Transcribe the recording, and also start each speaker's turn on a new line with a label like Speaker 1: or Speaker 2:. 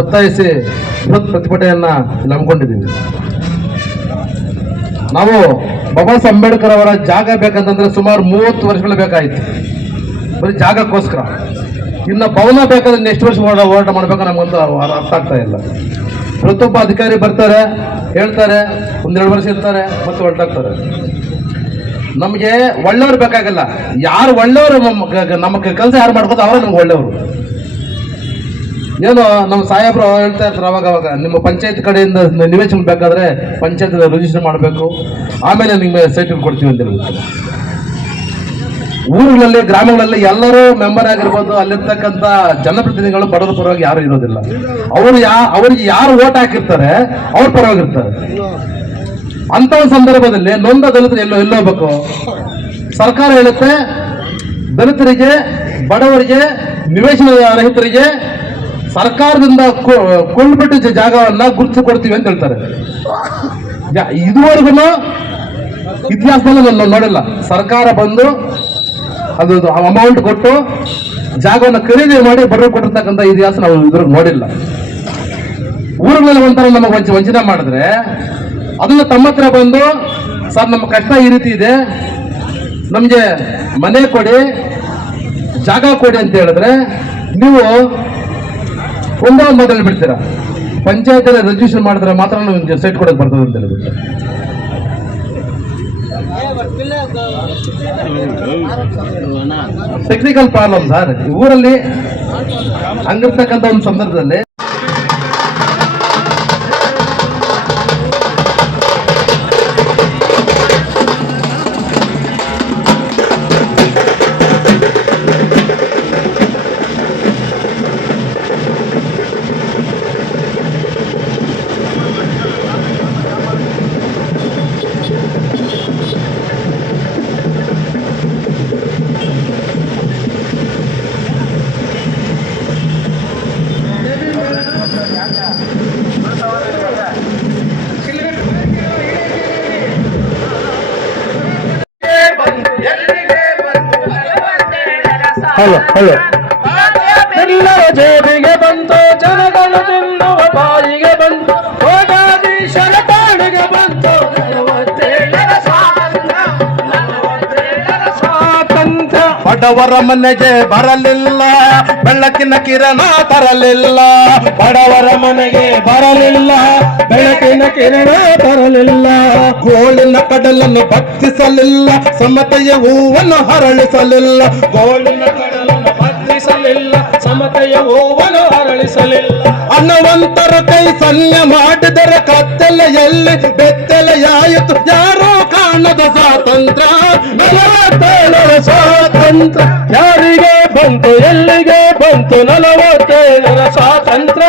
Speaker 1: ಒತ್ತಾಯಿಸಿ ಬೃಹತ್ ಪ್ರತಿಭಟನೆಯನ್ನ ನಂಬಿಕೊಂಡಿದ್ದೀವಿ. ನಾವು ಬಾಬಾ ಸಾಹೇಬ್ ಅಂಬೇಡ್ಕರ್ ಅವರ ಜಾಗ ಬೇಕಂತಂದ್ರೆ ಸುಮಾರು ಮೂವತ್ತು ವರ್ಷಗಳು ಬೇಕಾಯಿತು. ಬರೀ ಜಾಗಕ್ಕೋಸ್ಕರ. ಇನ್ನು ಭವನ ಬೇಕಾದ್ರೆ ನೆಕ್ಸ್ಟ್ ವರ್ಷ ಹೋರಾಟ ಮಾಡಬೇಕು ನಮಗೊಂದು ಅರ್ಥ ಆಗ್ತಾ ಇಲ್ಲ. ಪ್ರತಿಯೊಬ್ಬ ಅಧಿಕಾರಿ ಬರ್ತಾರೆ, ಹೇಳ್ತಾರೆ ಒಂದೆರಡು ವರ್ಷ ಇರ್ತಾರೆ, ಮತ್ತೆ ಹೊರಟಾಗ್ತಾರೆ. ನಮಗೆ ಒಳ್ಳೆಯವ್ರು ಬೇಕಾಗಲ್ಲ. ಯಾರು ಒಳ್ಳೆಯವರು ನಮ್ಮ ನಮ್ಮ ಕೆಲಸ ಯಾರು ಮಾಡ್ಕೋತಾರೆ ಅವರೇ ನಮ್ಗೆ ಒಳ್ಳೆಯವರು. ಏನು ನಮ್ಮ ಸಾಹೇಬ್ರು ಹೇಳ್ತಾ ಇರ್ತಾರೆ ಅವಾಗ ಅವಾಗ, ನಿಮ್ಮ ಪಂಚಾಯತ್ ಕಡೆಯಿಂದ ನಿವೇಶನ ಬೇಕಾದ್ರೆ ಪಂಚಾಯತ್ ರಿಜಿಸ್ಟರ್ ಮಾಡಬೇಕು, ಆಮೇಲೆ ನಿಮಗೆ ಸೈಟ್ ಕೊಡ್ತೀವಿ ಅಂತ ಹೇಳ್ಬಿಟ್ಟು ಊರುಗಳಲ್ಲಿ, ಗ್ರಾಮಗಳಲ್ಲಿ ಎಲ್ಲರೂ ಮೆಂಬರ್ ಆಗಿರ್ಬೋದು, ಅಲ್ಲಿರ್ತಕ್ಕಂಥ ಜನಪ್ರತಿನಿಧಿಗಳು ಬಡವರ ಪರವಾಗಿ ಯಾರು ಇರೋದಿಲ್ಲ. ಅವರು ಯಾ, ಅವರಿಗೆ ಯಾರು ಓಟ್ ಹಾಕಿರ್ತಾರೆ, ಅವ್ರ ಪರವಾಗಿರ್ತಾರೆ ಅಂತ ಒಂದು ಸಂದರ್ಭದಲ್ಲಿ ನೊಂದ ದಲಿತರು ಎಲ್ಲೋ ಎಲ್ಲೋ ಹೋಗ್ಬೇಕು ಸರ್ಕಾರ ಹೇಳುತ್ತೆ, ದಲಿತರಿಗೆ, ಬಡವರಿಗೆ, ನಿವೇಶನ ರಹಿತರಿಗೆ ಸರ್ಕಾರದಿಂದ ಕೊಂಡ್ಬಿಟ್ಟು ಜಾಗವನ್ನ ಗುರುತು ಕೊಡ್ತೀವಿ ಅಂತ ಹೇಳ್ತಾರೆ. ಇದುವರೆಗೂ ಇತಿಹಾಸದಲ್ಲಿ ನೋಡಿಲ್ಲ. ಸರ್ಕಾರ ಬಂದು ಅದು ಅಮೌಂಟ್ ಕೊಟ್ಟು ಜಾಗವನ್ನು ಖರೀದಿ ಮಾಡಿ ಬರೋ ಕೊಟ್ಟಿರ್ತಕ್ಕಂಥ ಇತಿಹಾಸ ನಾವು ಇದ್ರ ನೋಡಿಲ್ಲ. ಊರುಗಳಲ್ಲಿ ಒಂಥರ ನಮಗೆ ವಂಚ, ವಂಚನೆ ಮಾಡಿದ್ರೆ ಅದನ್ನ ತಮ್ಮ ಹತ್ರ ಬಂದು, ಸರ್ ನಮ್ಮ ಕಷ್ಟ ಈ ರೀತಿ ಇದೆ. ನಮಗೆ ಮನೆ ಕೊಡಿ, ಜಾಗ ಕೊಡಿ ಅಂತ ಹೇಳಿದ್ರೆ, ನೀವು ಒಂದೇ ಒಂದು ಮಾತಲ್ಲಿ ಬಿಡ್ತೀರಾ? ಪಂಚಾಯತ್ ರಿಜಿಸ್ಟ್ರೇಷನ್ ಮಾಡಿದ್ರೆ ಮಾತ್ರ ನಿಮ್ಗೆ ಸೈಟ್ ಕೊಡಕ್ಕೆ ಬರ್ತದೆ ಅಂತ ಹೇಳ್ಬಿಟ್ಟು. ಟೆಕ್ನಿಕಲ್ ಪ್ರಾಬ್ಲಮ್ ಸರ್ ಊರಲ್ಲಿ ಹಂಗಿರ್ತಕ್ಕಂಥ ಒಂದು ಸಂದರ್ಭದಲ್ಲಿ
Speaker 2: ಹಲೋ ಹಲೋ. ಎಲ್ಲರ ಜೇಬಿಗೆ ಬಂತು ಜನಗಳು ತಿನ್ನುವ ಬಾಯಿಗೆ ಬಂತು ಕೋಟಾಧೀಶರ ಪಾಡಿಗೆ ಬಂತು. ಸ್ವಾತಂತ್ರ್ಯ.
Speaker 1: ಬಡವರ ಮನೆಗೆ ಬರಲಿಲ್ಲ ಬೆಳಕಿನ ಕಿರಣ ತರಲಿಲ್ಲ.
Speaker 2: ಬಡವರ ಮನೆಗೆ ಬರಲಿಲ್ಲ ಬೆಳಕಿನ ಕಿರಣ ತರಲಿಲ್ಲ
Speaker 1: ಗೋಳಿನ ಕಡಲನ್ನು ಭಕ್ತಿಸಲಿಲ್ಲ. ಸಮತೆಯ ಹೂವನ್ನು ಹರಳಿಸಲಿಲ್ಲ.
Speaker 2: ಗೋಳಿನ ಕಡಲನ್ನು ಭಕ್ತಿಸಲಿಲ್ಲ. ಸಮತೆಯ ಹೂವನ್ನು ಹರಳಿಸಲಿಲ್ಲ.
Speaker 1: ಅನವಂತರ ಕೈ ಸನ್ನ ಮಾಡಿದರೆ ಕತ್ತಲೆ ಕತ್ತಲೆಯಲ್ಲಿ ಬೆತ್ತಲೆಯಾಯಿತು. ಯಾರೋ ಕಾಣದ ಸ್ವಾತಂತ್ರ್ಯ.
Speaker 2: ನಲವತ್ತೇಳರ ಸ್ವಾತಂತ್ರ್ಯ. ಯಾರಿಗೆ ಬಂತು ಎಲ್ಲಿಗೆ ಬಂತು ನಲವತ್ತೇಳರ ಸ್ವಾತಂತ್ರ್ಯ.